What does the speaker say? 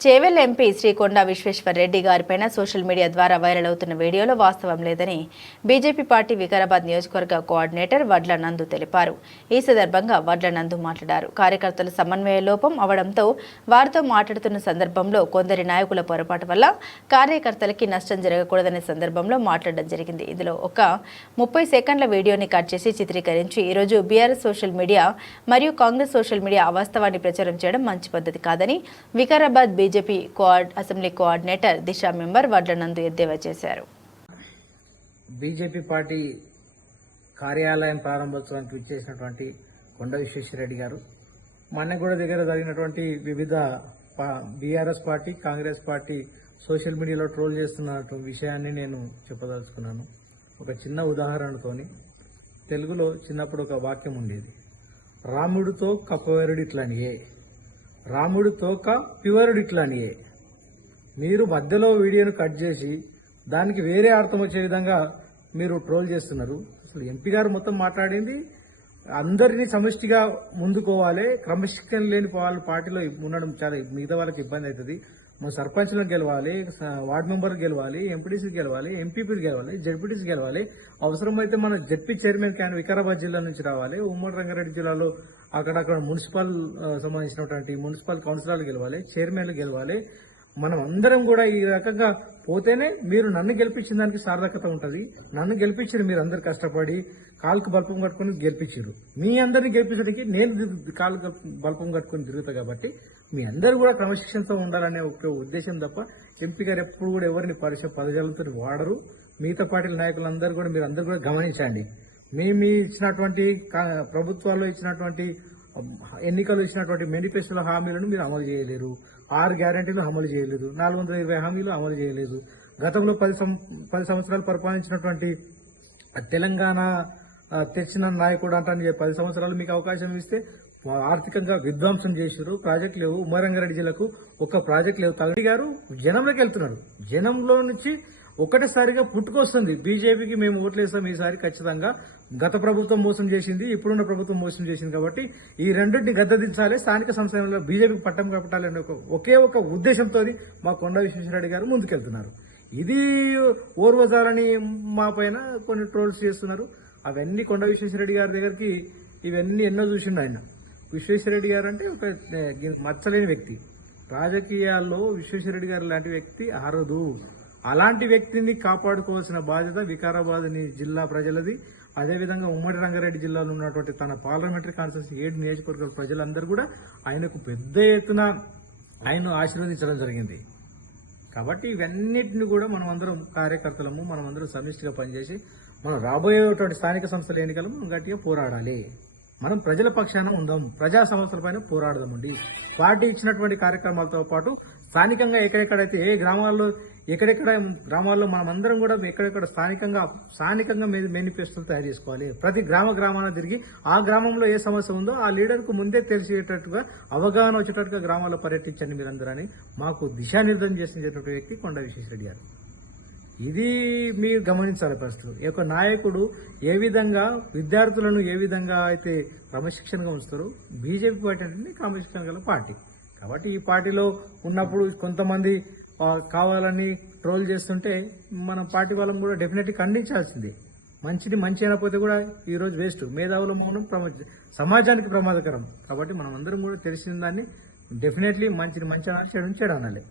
Chevella MP Srikonda Vishweshwar Reddy గారిపైన social media ద్వారా viral అవుతున్న వీడియోలో వాస్తవం లేదని బీజేపీ పార్టీ వికారాబాద్ నియోజకవర్గ కోఆర్డినేటర్ వడ్ల నందు తెలిపారు. ఈ సందర్భంగా వడ్ల నందు మాట్లాడారు. కార్యకర్తల సమన్వయ లోపం అవడంతో వారితో మాట్లాడుతున్న సందర్భంలో కొందరి నాయకుల పొరపాటు వల్ల కార్యకర్తలకి నష్టం జరగకూడదనే సందర్భంలో మాట్లాడడం జరిగింది. ఇందులో ఒక ముప్పై సెకండ్ల వీడియోని కట్ చేసి చిత్రీకరించి ఈరోజు బీఆర్ఎస్ సోషల్ మీడియా మరియు కాంగ్రెస్ సోషల్ మీడియా అవాస్తవాన్ని ప్రచారం చేయడం మంచి పద్ధతి కాదని Vikarabad BJP coord assembly coordinator Disha member వడ్లనందు ఎద్దేవా చేశారు. బీజేపీ పార్టీ కార్యాలయం ప్రారంభోత్సవానికి విచ్చేసినటువంటి కొండ విశ్వేశ్వరరెడ్డి గారు మన్నగూడ దగ్గర జరిగినటువంటి వివిధ BRS party Congress party social మీడియాలో ట్రోల్ చేస్తున్న విషయాన్ని నేను చెప్పదలుచుకున్నాను. ఒక చిన్న ఉదాహరణతోని తెలుగులో చిన్నప్పుడు ఒక వాక్యం ఉండేది. రాముడితో కపవరుడు రాముడి తోక పివరుడు ఇట్లానియే. మీరు మధ్యలో వీడియోను కట్ చేసి దానికి వేరే అర్థం వచ్చే విధంగా మీరు ట్రోల్ చేస్తున్నారు. అసలు ఎంపీ గారు మొత్తం మాట్లాడింది. అందరినీ సమిష్టిగా ముందుకోవాలి. క్రమశిక్షణ లేని వాళ్ళు పార్టీలో ఉండడం చాలా మిగతా వాళ్ళకి ఇబ్బంది అవుతుంది. మన సర్పంచ్లను గెలవాలి వార్డ్ మెంబర్ గెలవాలి ఎంపీటీసీ గెలవాలి ఎంపీపీలు గెలవాలి జడ్పీటీసీ గెలవాలి. అవసరమైతే మన జడ్పీ చైర్మన్ క్యాన్ వికారాబాద్ జిల్లా నుంచి రావాలి. ఉమ్మడి రంగారెడ్డి జిల్లాలో అక్కడక్కడ మున్సిపల్ సంబంధించినటువంటి మున్సిపల్ కౌన్సిలర్లు గెలవాలి చైర్మన్లు గెలవాలి. మనం అందరం కూడా ఈ రకంగా పోతేనే మీరు నన్ను గెలిపించిన దానికి సార్థకత ఉంటుంది. నన్ను గెలిపించారు మీరు అందరు కష్టపడి కాలుకు బల్పం కట్టుకుని గెలిపించారు మీ అందరిని గెలిపించడానికి నేను కాలు బల్పం కట్టుకుని తిరుగుతా కాబట్టి మీ అందరూ కూడా క్రమశిక్షణతో ఉండాలనే ఒక ఉద్దేశం తప్ప ఎంపీ గారు ఎప్పుడు కూడా ఎవరిని పరిచయ పదజాలతో వాడరు. మిగతా పార్టీల నాయకులందరూ కూడా మీరు అందరూ కూడా గమనించండి. మీ మీ ఇచ్చినటువంటి కా- ప్రభుత్వాల్లో ఇచ్చినటువంటి ఎన్నికలు ఇచ్చినటువంటి మేనిఫెస్టోల హామీలను మీరు అమలు చేయలేరు. ఆరు గ్యారంటీలు అమలు చేయలేదు నాలుగు వందల ఇరవై హామీలు అమలు చేయలేదు. గతంలో పది సం- పది సంవత్సరాలు పరిపాలించినటువంటి తెలంగాణ తెచ్చిన నాయకుడు అంటాను పది సంవత్సరాలు మీకు అవకాశం ఇస్తే ఆర్థికంగా విధ్వంసం చేశారు. ప్రాజెక్ట్ లేవు. ఉమ్మరంగారెడ్డి జిల్లాకు ఒక్క ప్రాజెక్ట్ లేవు. తగడి గారు జనంలోకి వెళ్తున్నారు. జనంలో నుంచి ఒకటేసారిగా పుట్టుకొస్తుంది. బీజేపీకి మేము ఓట్లేస్తాం ఈసారి ఖచ్చితంగా. గత ప్రభుత్వం మోసం చేసింది ఇప్పుడున్న ప్రభుత్వం మోసం చేసింది కాబట్టి ఈ రెండింటిని గద్దదించాలి. స్థానిక సంస్థలలో బీజేపీకి పట్టం కట్టాలనే ఒక ఒకే ఒక ఉద్దేశంతో మా కొండ విశ్వేశ్వరరెడ్డి గారు ముందుకెళ్తున్నారు. ఇది ఓర్వజాలని మా పైన కొన్ని ట్రోల్స్ చేస్తున్నారు. అవన్నీ కొండ విశ్వేశ్వరరెడ్డి గారి దగ్గరికి ఇవన్నీ ఎన్నో చూసిండు ఆయన. విశ్వేశ్వరరెడ్డి గారు అంటే ఒక మచ్చలేని వ్యక్తి. రాజకీయాల్లో విశ్వేశ్వరరెడ్డి గారు లాంటి వ్యక్తి అర్హదు అలాంటి వ్యక్తిని కాపాడుకోవాల్సిన బాధ్యత వికారాబాద్ జిల్లా ప్రజలది. అదేవిధంగా ఉమ్మడి రంగారెడ్డి జిల్లాలో ఉన్నటువంటి తన పార్లమెంటరీ కాన్స్టిట్యూన్సీ ఏడు నియోజకవర్గాల ప్రజలందరూ కూడా ఆయనకు పెద్ద ఎత్తున ఆయన ఆశీర్వదించడం జరిగింది. కాబట్టి ఇవన్నిటిని కూడా మనం అందరం కార్యకర్తలము మనం అందరం సమిష్టిగా పనిచేసి మనం రాబోయేటువంటి స్థానిక సంస్థల ఎన్నికలు మనం గట్టిగా పోరాడాలి. మనం ప్రజల పక్షాన ఉందాం ప్రజా సమస్యలపైన పోరాడదామండి. పార్టీ ఇచ్చినటువంటి కార్యక్రమాలతో పాటు స్థానికంగా ఎక్కడెక్కడైతే ఏ గ్రామాల్లో ఎక్కడెక్కడ గ్రామాల్లో మనం అందరం కూడా ఎక్కడెక్కడ స్థానికంగా స్థానికంగా మేనిఫెస్టోలు తయారు చేసుకోవాలి. ప్రతి గ్రామ గ్రామాన తిరిగి ఆ గ్రామంలో ఏ సమస్య ఉందో ఆ లీడర్కు ముందే తెలిసేటట్టుగా అవగాహన వచ్చేటట్టుగా గ్రామాల్లో పర్యటించండి మీరందరని మాకు దిశానిర్ధం చేసినటువంటి వ్యక్తి కొండ విశ్వేశ్వరెడ్డి గారు. ఇది మీరు గమనించాలి ప్రస్తుతం ఈ యొక్క నాయకుడు ఏ విధంగా విద్యార్థులను ఏ విధంగా అయితే క్రమశిక్షణగా ఉంచుతారో బీజేపీ పార్టీ అంటే క్రమశిక్షణ గల పార్టీ. కాబట్టి ఈ పార్టీలో ఉన్నప్పుడు కొంతమంది కావాలని ట్రోల్ చేస్తుంటే మన పార్టీ వాళ్ళని కూడా డెఫినెట్గా ఖండించాల్సిందే. మంచిది మంచి అయినపోతే కూడా ఈరోజు వేస్ట్. మేధావుల మౌనం సమాజానికి ప్రమాదకరం. కాబట్టి మనం అందరం కూడా తెలిసిన దాన్ని డెఫినెట్లీ మంచిని మంచి అనాలి చెడు చెడు అనాలి.